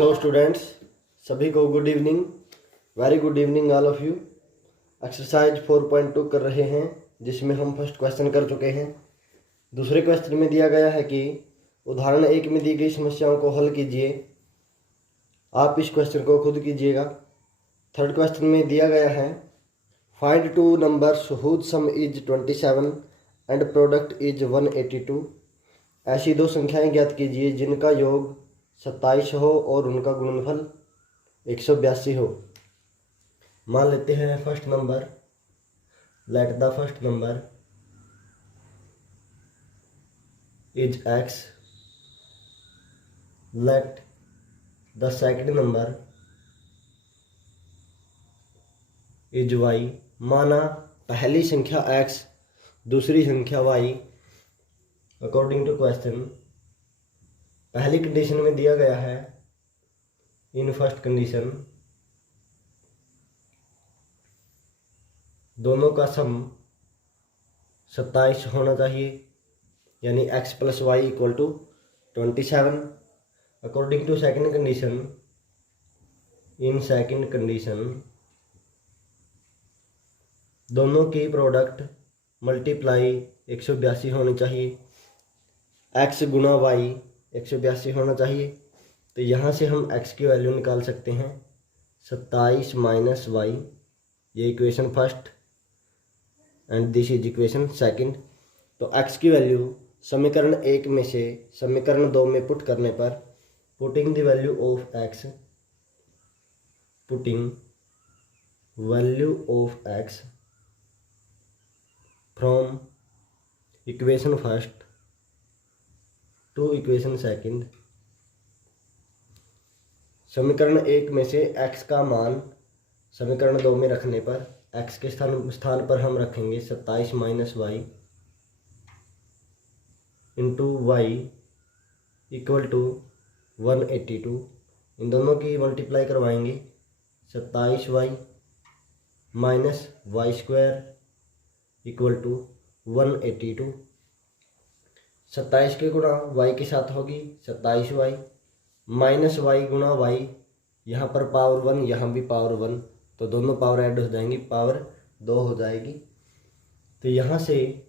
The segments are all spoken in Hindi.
हेलो स्टूडेंट्स, सभी को good evening. Very good evening all of you. Exercise 4.2 कर रहे हैं, जिसमें हम फर्स्ट क्वेश्चन कर चुके हैं। दूसरे क्वेश्चन में दिया गया है कि उदाहरण 1 में दी गई समस्याओं को हल कीजिए। आप इस क्वेश्चन को खुद कीजिएगा। थर्ड क्वेश्चन में दिया गया है find two numbers whose sum is 27 and product is 182। ऐसी दो संख्याएं ज्ञात कीजिए जिनका योग 27 हो और उनका गुणनफल 182 हो। मान लेते हैं first number, let the first number is x, let the second number is y। माना पहली संख्या x, दूसरी संख्या y। अकॉर्डिंग टू क्वेश्चन, पहली कंडीशन में दिया गया है इन फर्स्ट कंडीशन दोनों का सम 27 होना चाहिए, यानी x + y = 27। According to second condition, in second condition दोनों की प्रोडक्ट मल्टीप्लाई 182 होनी चाहिए। x गुना y 182 होना चाहिए। तो यहाँ से हम x की वैल्यू निकाल सकते हैं 27 - y। ये equation first and this is equation second. तो x की वैल्यू समीकरण 1 में से समीकरण 2 में पुट करने पर, putting the value of x, putting value of x from equation first to equation second. समीकरण 1 में से x का मान समीकरण 2 में रखने पर x के स्थान पर हम रखेंगे 27 - y इंटू y = 182। इन दोनों की मल्टीप्लाई करवाएंगे 27y - y² = 182। 27 के गुणा y के साथ होगी 27y माइनस y गुणा y, यहाँ पर पावर 1, यहाँ भी पावर 1, तो दोनों पावर ऐड हो जाएंगी, पावर 2 हो जाएगी। तो यहाँ से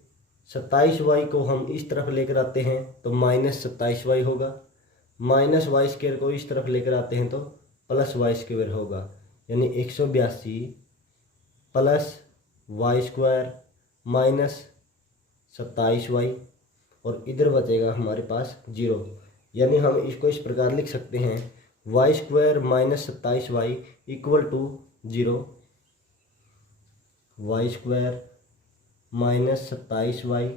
27y को हम इस तरफ लेकर आते हैं तो -27y होगा, माइनस y² को इस तरफ लेकर आते हैं तो प्लस y² होगा, यानी 182 प्लस y² माइनस 27y, और इधर बचेगा हमारे पास 0। यानी हम इसको इस प्रकार लिख सकते हैं y² - 27y = 0। y² - 27y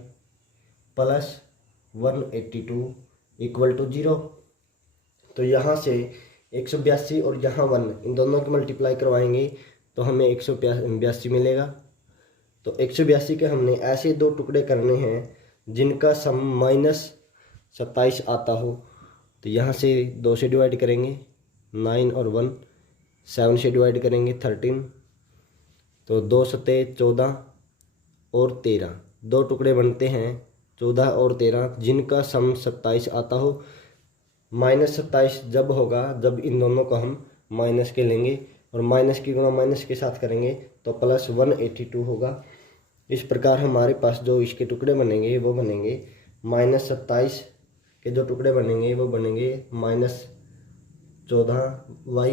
plus 182 = 0। तो यहाँ से 182 और यहाँ 1, इन दोनों की मल्टीप्लाई करवाएंगे तो हमें 182 मिलेगा। तो 182 के हमने ऐसे दो टुकड़े करने हैं जिनका सम -27 आता हो। तो यहाँ से 2 से डिवाइड करेंगे 9 और 1, 7 से डिवाइड करेंगे 13, तो 2 सते 14 और 13, दो टुकड़े बनते हैं 14 और 13 जिनका सम 27 आता हो। -27 जब होगा जब इन दोनों को हम माइनस के लेंगे और माइनस की गुणा माइनस के साथ करेंगे तो प्लस 182 होगा। इस प्रकार हमारे पास जो इसके टुकड़े बनेंगे वो बनेंगे -27 के जो टुकड़े बनेंगे वो बनेंगे -14y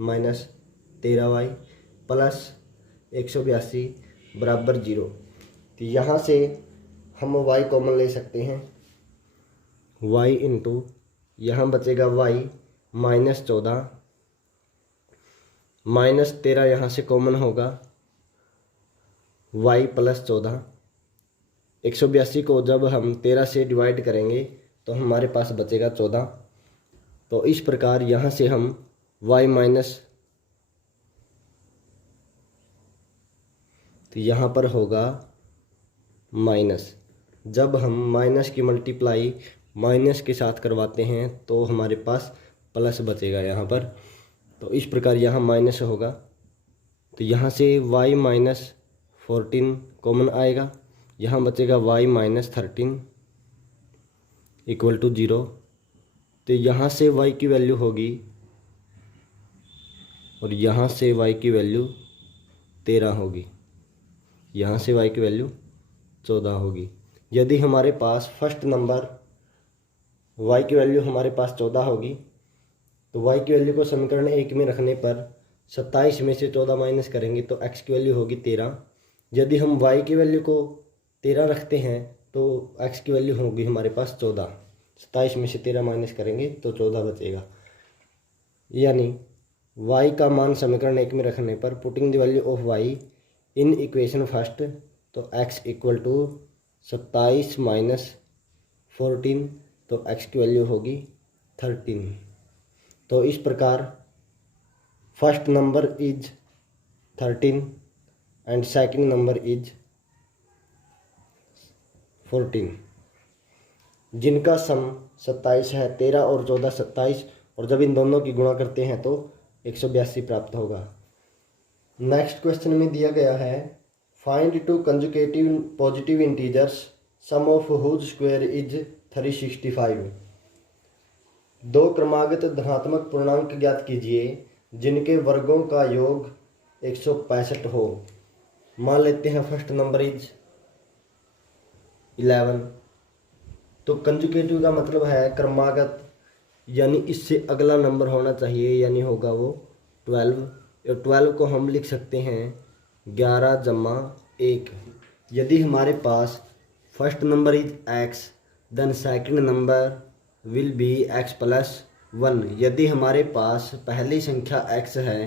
-13y प्लस 182 बराबर 0। तो यहाँ से हम y कॉमन ले सकते हैं, y इंटू यहाँ बचेगा y -14 -13 यहाँ से कॉमन होगा y + 14। 182 को जब हम 13 से डिवाइड करेंगे तो हमारे पास बचेगा 14। तो इस प्रकार यहाँ से हम y माइनस, तो यहाँ पर होगा माइनस। जब हम माइनस की मल्टीप्लाई माइनस के साथ करवाते हैं तो हमारे पास प्लस बचेगा यहाँ पर। तो इस प्रकार यहाँ माइनस होगा, तो यहाँ से y - 14 कॉमन आएगा, यहाँ बचेगा y - 13 = 0। तो यहाँ से y की वैल्यू होगी और यहाँ से y की वैल्यू 13 होगी, यहाँ से y की वैल्यू 14 होगी। यदि हमारे पास फर्स्ट नंबर y की वैल्यू हमारे पास 14 होगी तो y की वैल्यू को समीकरण 1 में रखने पर 27 में से 14 माइनस करेंगे तो x की वैल्यू होगी 13। यदि हम y की वैल्यू को 13 रखते हैं तो x की वैल्यू होगी हमारे पास 14। 27 में से 13 माइनस करेंगे तो 14 बचेगा। यानी y का मान समीकरण 1 में रखने पर putting the value of y in equation first, तो x इक्वल टू 27 माइनस 14, तो x की वैल्यू होगी 13। तो इस प्रकार first number is 13 and second number is 14, जिनका सम 27 है। 13 और 14 27, और जब इन दोनों की गुणा करते हैं तो 182 प्राप्त होगा। नेक्स्ट क्वेश्चन में दिया गया है find two consecutive positive integers sum of whose square is 365। दो क्रमागत धनात्मक पूर्णांक ज्ञात कीजिए जिनके वर्गों का योग 165 हो। मान लेते हैं फर्स्ट नंबर इज 11। तो कंजुगेटिव का मतलब है क्रमागत, यानी इससे अगला नंबर होना चाहिए, यानी होगा वो 12। और 12 को हम लिख सकते हैं 11 जमा 1। यदि हमारे पास first number is x, then second number will be x plus 1। यदि हमारे पास पहली संख्या x है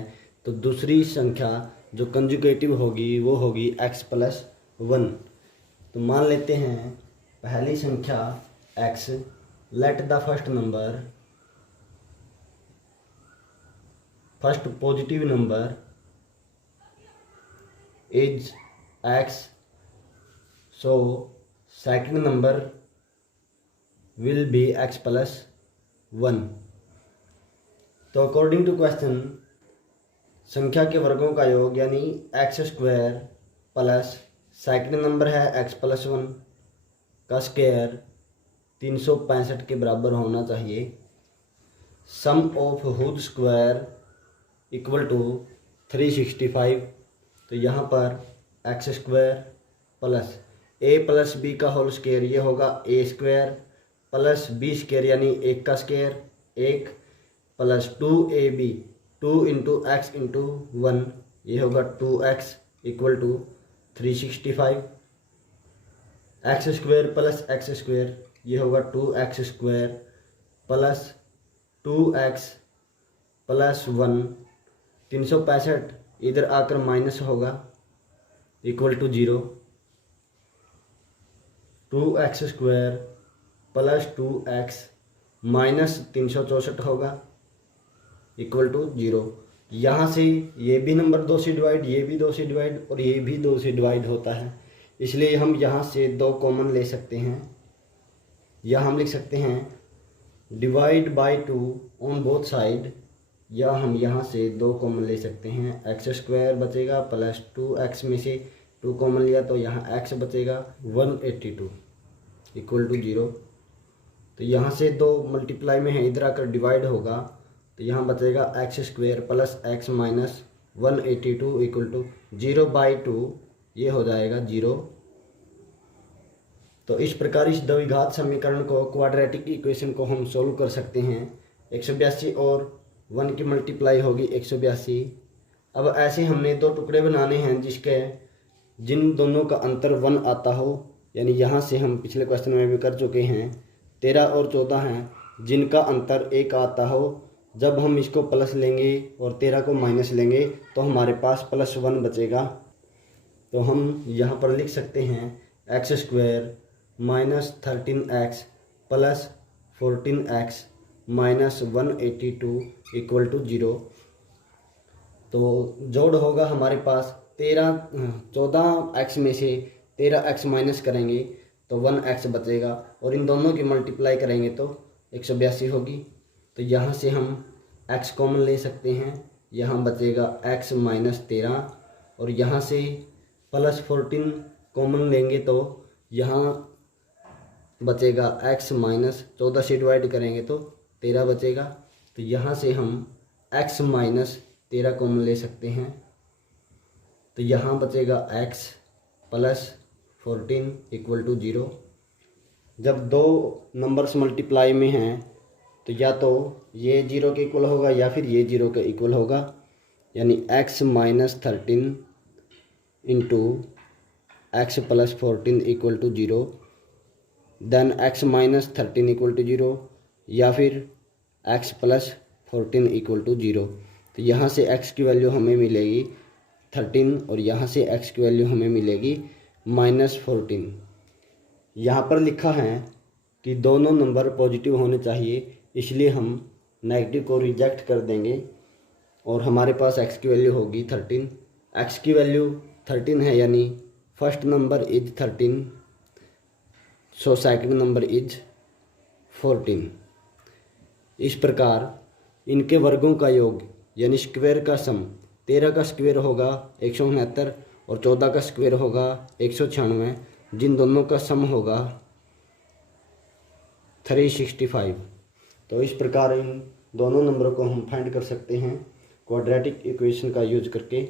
तो दूसरी संख्या जो कंजुगेटिव होगी वो होगी x प्लस 1। तो मान लेते हैं पहली संख्या x, let the first positive number is x, so second number will be x plus 1। तो अकॉर्डिंग टू क्वेश्चन संख्या के वर्गों का योग यानी x square plus second number है x प्लस 1 का स्क्वायर 365 के बराबर होना चाहिए। Sum of whose square equal to 365। तो यहाँ पर x square plus a plus b का होल स्क्वायर, ये होगा a square plus b square यानी 1 का square 1, plus 2ab 2 into x into 1, ये होगा 2x equal to 365। X square plus x square, ये होगा 2x square plus 2x plus 1, 365 इधर आकर माइनस होगा equal to 0। 2x square plus 2x minus 364 होगा इक्वल टू 0। यहाँ से ये भी नंबर 2 से डिवाइड, ये भी 2 से डिवाइड और ये भी 2 से डिवाइड होता है, इसलिए हम यहाँ से 2 कॉमन ले सकते हैं, या हम लिख सकते हैं divide by 2 on both side, या हम यहाँ से 2 कॉमन ले सकते हैं। एक्स स्क्वायर बचेगा प्लस 2x में से 2 कॉमन लिया तो यहाँ x बचेगा 182 इक्वल टू 0। तो यहाँ से 2 मल्टीप्लाई में है, इधर आकर डिवाइड होगा तो यहाँ बचेगा x square plus x minus 182 equal to 0/2, ये हो जाएगा 0। तो इस प्रकार इस द्विघात समीकरण को, क्वाड्रेटिक इक्वेशन को हम सोल्व कर सकते हैं। 182 और 1 की मल्टीप्लाई होगी 182। अब ऐसे हमने 2 टुकड़े बनाने हैं जिन दोनों का अंतर 1 आता हो, यानी यहाँ से हम पिछले क्वेश्चन में भी कर चुके हैं 13 और 14 हैं जिनका अंतर 1 आता हो। जब हम इसको प्लस लेंगे और 13 को माइनस लेंगे तो हमारे पास प्लस 1 बचेगा। तो हम यहाँ पर लिख सकते हैं x square minus 13x plus 14x minus 182 equal to 0। तो जोड़ होगा हमारे पास 14x में से 13x माइनस करेंगे तो 1x बचेगा, और इन दोनों की मल्टीप्लाई करेंगे तो 182 होगी। तो यहाँ से हम x कॉमन ले सकते हैं, यहाँ बचेगा x माइनस 13, और यहाँ से प्लस 14 कॉमन लेंगे तो यहाँ बचेगा x माइनस 14 से डिवाइड करेंगे तो 13 बचेगा। तो यहाँ से हम x माइनस 13 कॉमन ले सकते हैं। तो यहाँ बचेगा x प्लस 14 इक्वल टू 0। जब दो नंबर्स मल्टीप्लाई में हैं तो या तो ये 0 के इक्वल होगा या फिर ये 0 के इक्वल होगा, यानी x minus 13 into x plus 14 equal to 0, then x minus 13 equal to 0 या फिर x प्लस 14 इक्वल टू 0। तो यहाँ से x की वैल्यू हमें मिलेगी 13 और यहाँ से x की वैल्यू हमें मिलेगी -14। यहाँ पर लिखा है कि दोनों नंबर पॉजिटिव होने चाहिए, इसलिए हम नेगेटिव को रिजेक्ट कर देंगे और हमारे पास x की वैल्यू होगी 13। x की वैल्यू 13 है, यानी first number is 13, so second number is 14। इस प्रकार इनके वर्गों का योग यानी स्क्वायर का सम 13 का स्क्वायर होगा 169 और 14 का स्क्वायर होगा 196, जिन दोनों का सम होगा 365। तो इस प्रकार इन दोनों नंबरों को हम फाइंड कर सकते हैं क्वाड्रेटिक इक्वेशन का यूज करके।